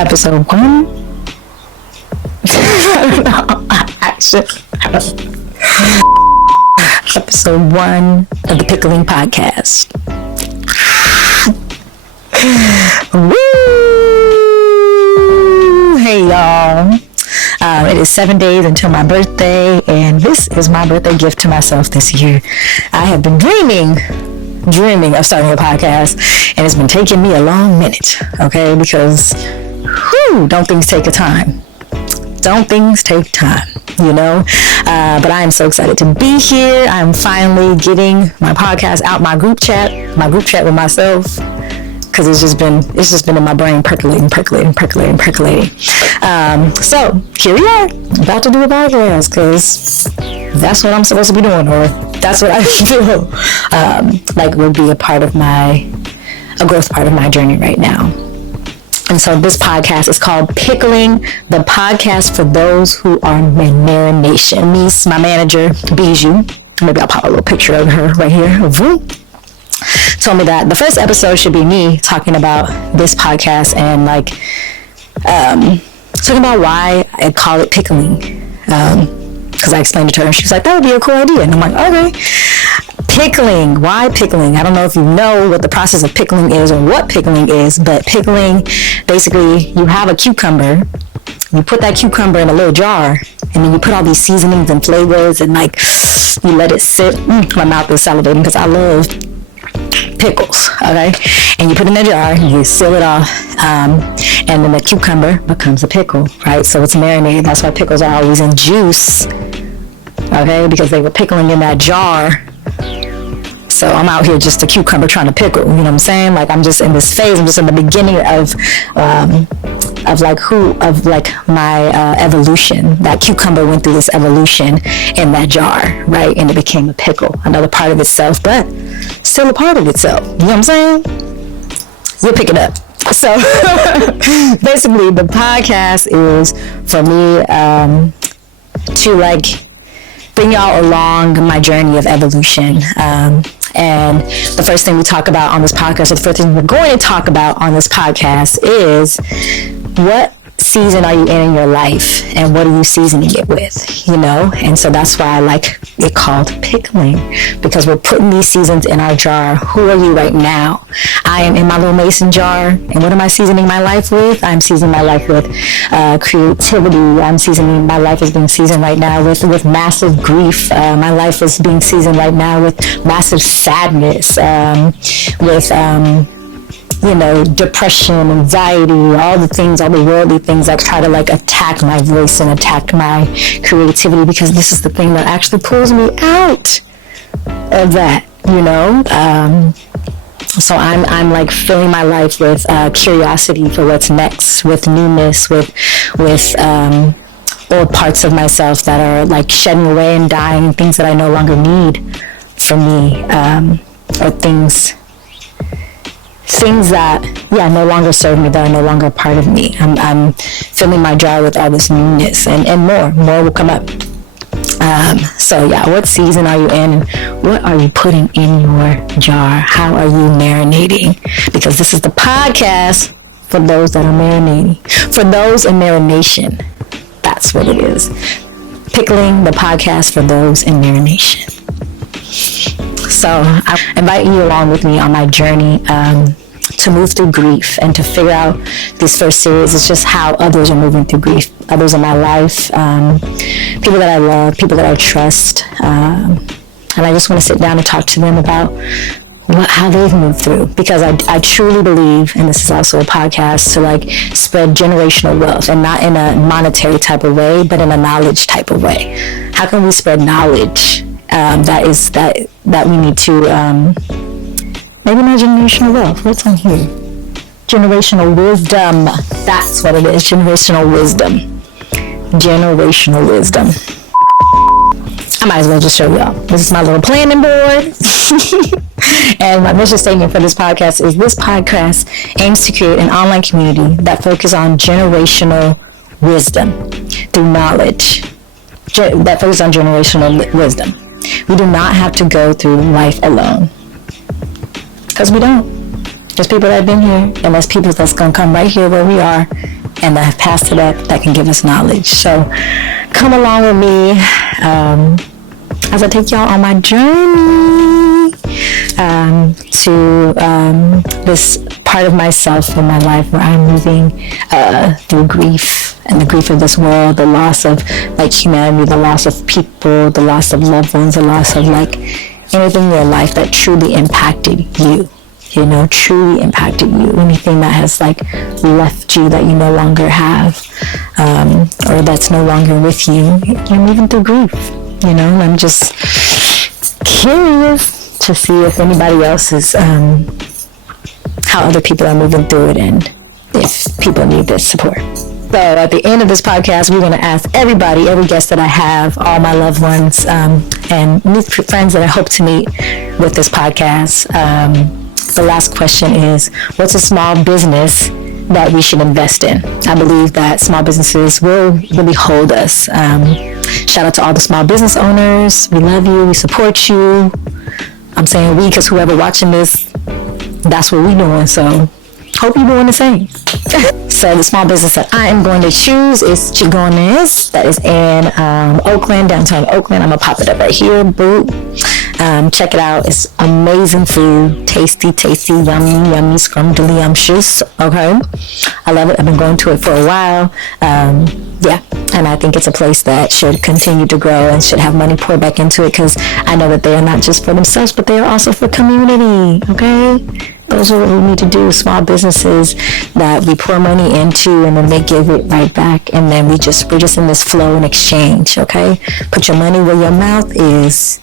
Episode 1. Episode 1 of the Pickling Podcast. Woo! Hey y'all. It is 7 days until my birthday, and this is my birthday gift to myself this year. I have been dreaming of starting a podcast, and it's been taking me a long minute, okay? Because, don't things take a time? Don't things take time, you know? But I am so excited to be here. I'm finally getting my podcast out, my group chat with myself, because it's just been in my brain percolating. So here we are, about to do a podcast, because that's what I'm supposed to be doing, or that's what I feel like would be a growth part of my journey right now. And so this podcast is called Pickling the Podcast for those who are in Marination. Niece, my manager, Bijou, maybe I'll pop a little picture of her right here, told me that the first episode should be me talking about this podcast and talking about why I call it pickling. Because I explained it to her and she was like, that would be a cool idea. And I'm like, okay. Pickling. Why pickling? I don't know if you know what the process of pickling is or what pickling is, but pickling, basically, you have a cucumber. You put that cucumber in a little jar, and then you put all these seasonings and flavors, and you let it sit. My mouth is salivating because I love pickles, okay? And you put it in a jar, and you seal it off, and then the cucumber becomes a pickle, right? So it's marinated. That's why pickles are always in juice, okay? Because they were pickling in that jar. So I'm out here just a cucumber trying to pickle, you know what I'm saying? I'm just in this phase. I'm just in the beginning of my evolution. That cucumber went through this evolution in that jar, right? And it became a pickle, another part of itself, but still a part of itself. You know what I'm saying? You'll pick it up. So basically, the podcast is for me to bring y'all along my journey of evolution. And the first thing we talk about on this podcast, or the first thing we're going to talk about on this podcast, is what season are you in your life and what are you seasoning it with, you know? And so that's why I like it called pickling, because we're putting these seasons in our jar. Who are you right now? I am in my little mason jar, and what am I seasoning my life with? I'm seasoning my life with creativity. I'm seasoning my life is being seasoned right now with massive grief. My life is being seasoned right now with massive sadness, with depression, anxiety, all the things, all the worldly things that try to attack my voice and attack my creativity, because this is the thing that actually pulls me out of that, you know? So I'm filling my life with curiosity for what's next, with newness, with old parts of myself that are shedding away and dying, and things that I no longer need for me, or things that no longer serve me, that are no longer a part of me. I'm filling my jar with all this newness, and more will come up. What season are you in, and what are you putting in your jar? How are you marinating? Because this is the podcast for those that are marinating, for those in marination. That's what it is. Pickling the Podcast for those in marination. So I invite you along with me on my journey to move through grief, and to figure out this first series is just how others are moving through grief. Others in my life, people that I love, people that I trust, and I just want to sit down and talk to them about how they've moved through, because I truly believe, and this is also a podcast, to spread generational wealth, and not in a monetary type of way, but in a knowledge type of way. How can we spread knowledge that we need to maybe not generational wealth. What's on here? Generational wisdom. That's what it is. Generational wisdom. I might as well just show y'all. This is my little planning board. And my mission statement for this podcast is: this podcast aims to create an online community that focuses on generational wisdom through knowledge. That focuses on generational wisdom. We do not have to go through life alone. Because we don't. There's people that have been here, and there's people that's going to come right here where we are and the path to that can give us knowledge. So come along with me as I take y'all on my journey to this part of myself in my life where I'm moving through grief and the grief of this world, the loss of like humanity, the loss of people, the loss of loved ones, the loss of like anything in your life that truly impacted you. Truly impacted you. Anything that has like left you that you no longer have, or that's no longer with you. You're moving through grief. I'm just curious to see if anybody else is, how other people are moving through it, and if people need this support. So at the end of this podcast, we're going to ask everybody, every guest that I have, all my loved ones, and new friends that I hope to meet with this podcast. The last question is, what's a small business that we should invest in? I believe that small businesses will really hold us. Shout out to all the small business owners. We love you. We support you. I'm saying we because whoever watching this, that's what we doing. So hope you're doing the same. So the small business that I am going to choose is Chigones. That is in Oakland, downtown Oakland. I'm going to pop it up right here. Boop. Check it out. It's amazing food. Tasty, yummy, scrumptious. Okay. I love it. I've been going to it for a while. Yeah. And I think it's a place that should continue to grow and should have money poured back into it, because I know that they are not just for themselves, but they are also for community. Okay. Those are what we need to do. Small businesses that we pour money into and then they give it right back. And then we're just in this flow and exchange. Okay. Put your money where your mouth is.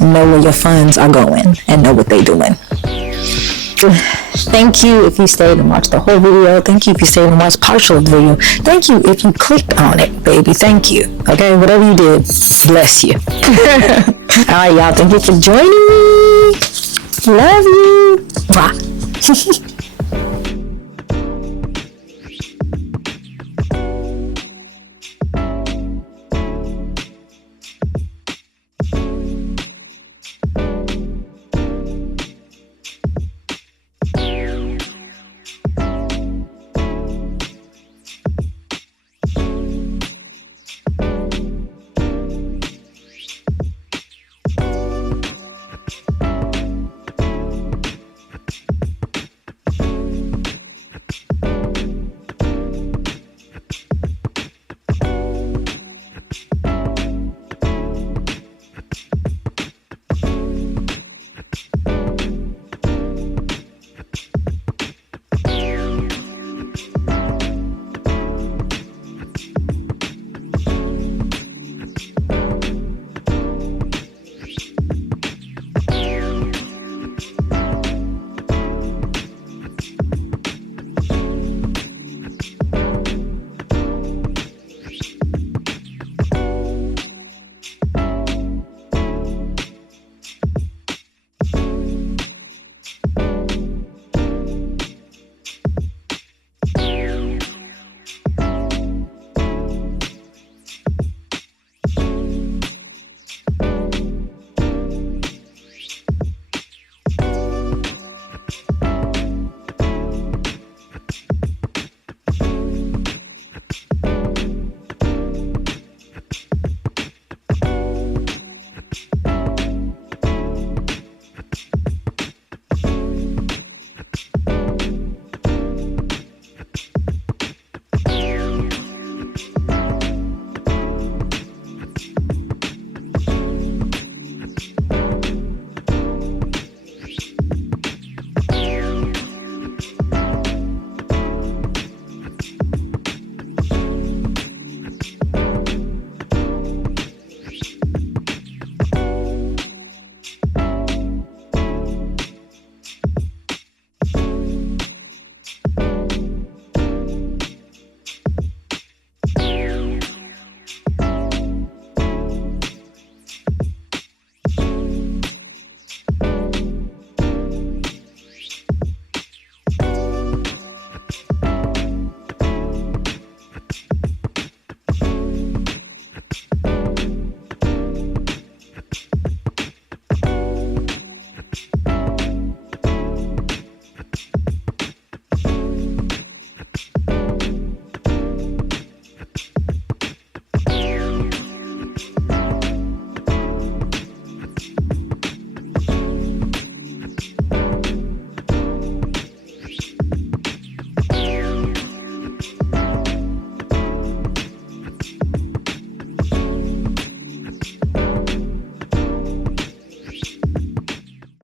Know where your funds are going and know what they're doing. Thank you if you stayed and watched the whole video. Thank you if you stayed and watched partial of the video. Thank you if you clicked on it, baby. Thank you. Okay, whatever you did, bless you. All right, y'all. Thank you for joining me. Love you. Mwah.